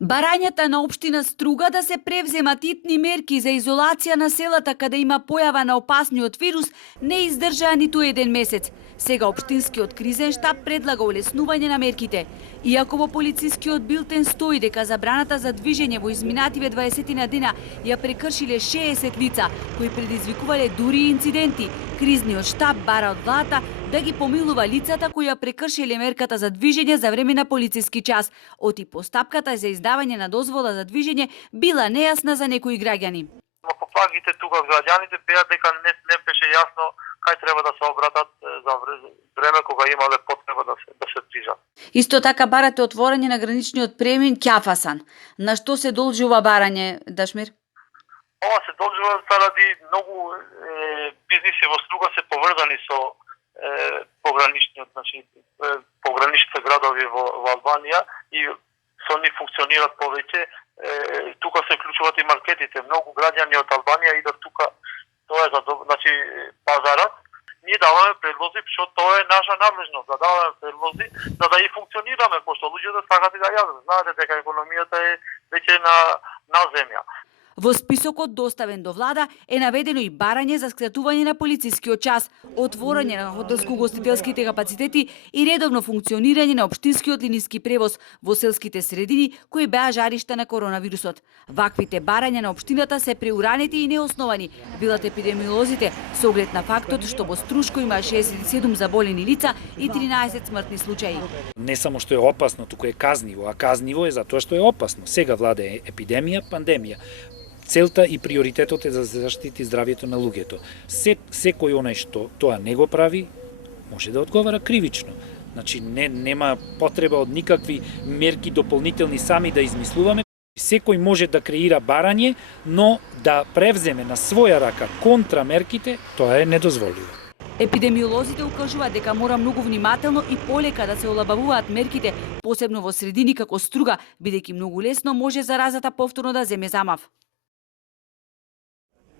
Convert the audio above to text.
Барањата на општина Струга да се превземат итни мерки за изолација на селата каде има појава на опасниот вирус не издржаа ниту еден месец. Сега општинскиот кризен штаб предлага улеснување на мерките. Иако во полицискиот билтен стои дека забраната за движење во изминативе 20 дена ја прекршиле 60 лица, кои предизвикувале дури инциденти, кризниот штаб бара од владата да ги помилува лицата кои ја прекршиле мерката за движење за време на полициски час, оти постапката за издавање на дозвола за движење била нејасна за некои граѓани. По плагите тука граѓаните пеа дека не беше јасно кај треба да се обратат за време кога имале потреба да се движат. Исто така барате отворање на граничниот премин Ќафасан. На што се должи ова барање, Дашмир? Ова се должува заради многу бизниси во Струга се поврзани со пограничниот, значи пограничните градови во Албанија и со нив функционираат повеќе. Тука се вклучуваат и маркетите. Многу граѓани од Албанија идат тука. Тоа е за значи пазарот. Ние даваме предлози, што тоа е наша надлежност, да даваме предлози за да и функционираме, пошто луѓето сакат и да јадат. Знаете дека економијата е веќе на земја. Во списокот доставен до влада е наведено и барање за скратување на полицискиот час, отворање на хотелско-гостителските капацитети и редовно функционирање на општинскиот линиски превоз во селските средини кои беа жаришта на коронавирусот. Ваквите барања на општината се преуранети и неосновани, билат епидемиолозите, со оглед на фактот што во Струшко има 67 заболени лица и 13 смртни случаи. Не само што е опасно, туку е казниво, а казниво е затоа што е опасно. Сега владе епидемија, пандемија. Целта и приоритетот е да заштити здравјето на луѓето. Секој онај што тоа не го прави, може да одговара кривично. Значи, нема потреба од никакви мерки дополнителни сами да измислуваме. Секој може да креира барање, но да превземе на своја рака контрамерките, тоа е недозволиво. Епидемиолозите укажуваат дека мора многу внимателно и полека да се олабавуваат мерките, посебно во средини како Струга, бидејќи многу лесно може заразата повторно да земе замав.